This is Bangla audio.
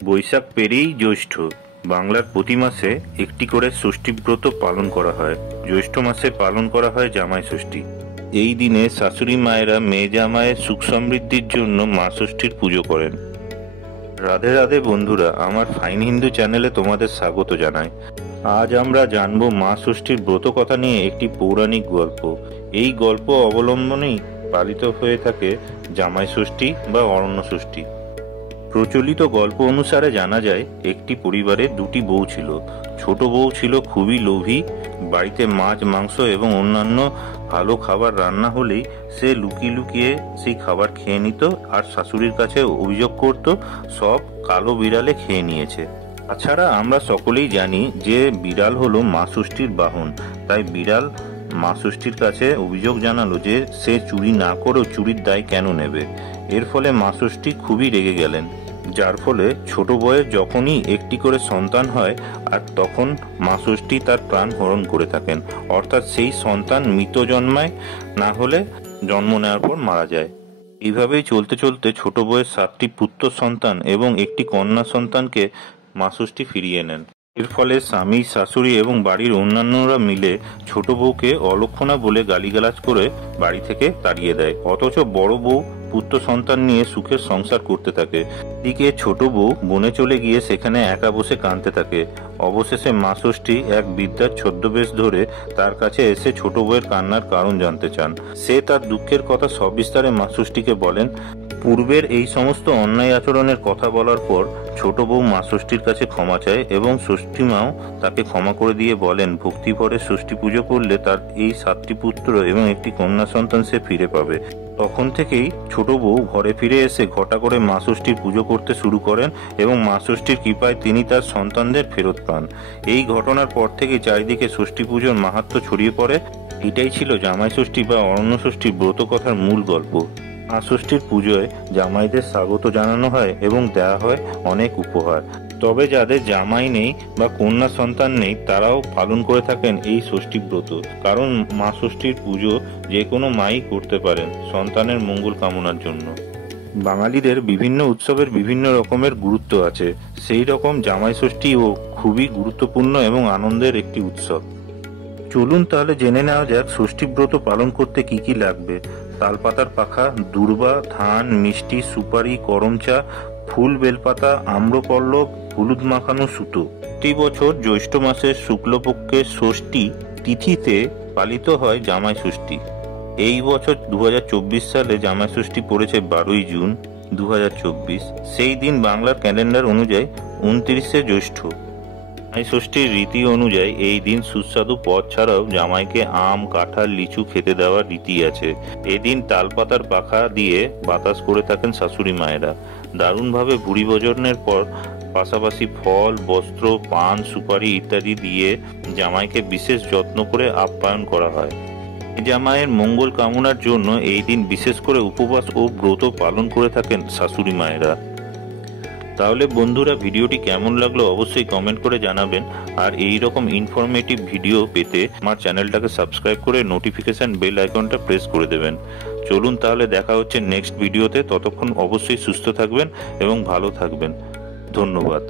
বৈশাখ পেরিয়েই জ্যৈষ্ঠ। বাংলার প্রতি মাসে একটি করে ষষ্ঠীব্রত পালন করা হয়। জ্যৈষ্ঠ মাসে পালন করা হয় জামাই ষষ্ঠী। এই দিনে শাশুড়ি মায়েরা মেয়ে জামাইয়ের সুখ সমৃদ্ধির জন্য মা ষষ্ঠীর পুজো করেন। রাধে রাধে বন্ধুরা, আমার ফাইন হিন্দু চ্যানেলে তোমাদের স্বাগত জানাই। আজ আমরা জানব মা ষষ্ঠীর ব্রত কথা নিয়ে একটি পৌরাণিক গল্প। এই গল্প অবলম্বনেই পালিত হয়ে থাকে জামাই ষষ্ঠী বা অরণ্য ষষ্ঠী। প্রচলিত গল্প অনুসারে জানা যায়, একটি পরিবারে দুটি বউ ছিল। ছোট বউ ছিল খুবই লোভী। বাড়িতে মাছ, মাংস এবং অন্যান্য ভালো খাবার রান্না হলেই সে লুকিয়ে লুকিয়ে সেই খাবার খেয়ে নিত আর শাশুড়ির কাছে অভিযোগ করত সব কালো বিড়ালে খেয়ে নিয়েছে। তাছাড়া আমরা সকলেই জানি যে বিড়াল হলো মা ষষ্ঠীর বাহন। তাই বিড়াল মা ষষ্ঠীর কাছে অভিযোগ জানালো যে সে চুরি না করেও চুরির দায় কেন নেবে। এর ফলে মা ষষ্ঠী খুবই রেগে গেলেন, যার ফলে ছোট বউয়ের যখনই একটি করে সন্তান হয় আর তখন মা ষষ্ঠী তার প্রাণ হরণ করে থাকেন। অর্থাৎ সেই সন্তান মৃত জন্মায়, না হলে জন্ম নেওয়ার পর মারা যায়। এইভাবেই চলতে চলতে ছোট বউয়ের 7টি পুত্র সন্তান এবং একটি কন্যা সন্তানকে মা ষষ্ঠী ফিরিয়ে নেন। এর ফলে স্বামী, শাশুড়ি এবং বাড়ির অন্যান্যরা মিলে ছোট বউকে অলক্ষণা বলে গালিগালাজ করে বাড়ি থেকে তাড়িয়ে দেয়। অথচ বড় বউ পুত্র সন্তান নিয়ে সুখের সংসার করতে থাকে। এদিকে ছোট বউ বনে চলে গিয়ে সেখানে একা বসে কাঁদতে থাকে। অবশেষে মা ষষ্ঠী এক বৃদ্ধার ছদ্মবেশ ধরে তার কাছে এসে ছোট বউয়ের কান্নার কারণ জানতে চান। সে তার দুঃখের কথা সবিস্তারে মা ষষ্ঠীকে বলেন। পূর্বের এই সমস্ত অন্যায় আচরণের কথা বলার পর ছোট বউ মা ষষ্ঠীর কাছে ক্ষমা চায় এবং ষষ্ঠী মাও তাকে ক্ষমা করে দিয়ে বলেন, ভক্তি ভরে ষষ্ঠী পুজো করলে তার এই 7টি পুত্র এবং একটি কন্যা সন্তান সে ফিরে পাবে। তখন থেকেই ছোট বউ ঘরে ফিরে এসে ঘটা করে মা ষষ্ঠীর পুজো করতে শুরু করেন এবং মা ষষ্ঠীর কৃপায় তিনি তার সন্তানদের ফেরত পান। এই ঘটনার পর থেকে চারিদিকে ষষ্ঠী পুজোর মাহাত্ম্য ছড়িয়ে পড়ে। এটাই ছিল জামাই ষষ্ঠী বা অরণ্য ষষ্ঠীর ব্রত কথার মূল গল্প। মা ষষ্ঠীর পুজোয় জামাইদের স্বাগত জানানো হয় এবং দেওয়া হয় অনেক উপহার। তবে যাদের জামাই নেই বা কন্যা সন্তান নেই তারাও পালন করে থাকেন এই ষষ্ঠী ব্রত। কারণ মা ষষ্ঠীর পুজো যে কোনো মাই করতে পারেন সন্তানের মঙ্গল কামনার জন্য। বাঙালিদের বিভিন্ন উৎসবের বিভিন্ন রকমের গুরুত্ব আছে, সেই রকম জামাই ষষ্ঠীও খুবই গুরুত্বপূর্ণ এবং আনন্দের একটি উৎসব। চলুন তাহলে জেনে নেওয়া যাক ষষ্ঠী ব্রত পালন করতে কি কি লাগবে। তালপাতার পাখা, দূর্বা, ধান, মিষ্টি, সুপারি, করম চা, ফুল, বেলপাতা, আম্রপল্লব, হলুদ মাখানো সুতো। প্রতি বছর জ্যৈষ্ঠ মাসের শুক্লপক্ষের ষষ্ঠী তিথিতে পালিত হয় জামাই ষষ্ঠী। এই বছর 2024 সালে জামাই ষষ্ঠী পড়েছে 12ই জুন 2024। সেই দিন বাংলার ক্যালেন্ডার অনুযায়ী 29শে জ্যৈষ্ঠ। জামাই ষষ্ঠীর রীতি অনুযায়ী এই দিন সুস্বাদু পদ ছাড়াও জামাইকে আম, কাঁঠাল, লিচু খেতে দেওয়ার রীতি আছে। এদিন তালপাতার পাখা দিয়ে বাতাস করে থাকেন শাশুড়ি মায়েরা। দারুণভাবে ভুরি ভোজনের পর পাশাপাশি ফল, বস্ত্র, পান, সুপারি ইত্যাদি দিয়ে জামাইকে বিশেষ যত্ন করে আপ্যায়ন করা হয়। জামাইয়ের মঙ্গল কামনার জন্য এই দিন বিশেষ করে উপবাস ও ব্রত পালন করে থাকেন শাশুড়ি মায়েরা। তাহলে বন্ধুরা, ভিডিওটি কেমন লাগলো অবশ্যই কমেন্ট করে জানাবেন। আর এই রকম ইনফরমেটিভ ভিডিও পেতে আমার চ্যানেলটাকে সাবস্ক্রাইব করে নোটিফিকেশন বেল আইকনটা প্রেস করে দেবেন। চলুন তাহলে দেখা হচ্ছে নেক্সট ভিডিওতে। ততক্ষণ অবশ্যই সুস্থ থাকবেন এবং ভালো থাকবেন। ধন্যবাদ।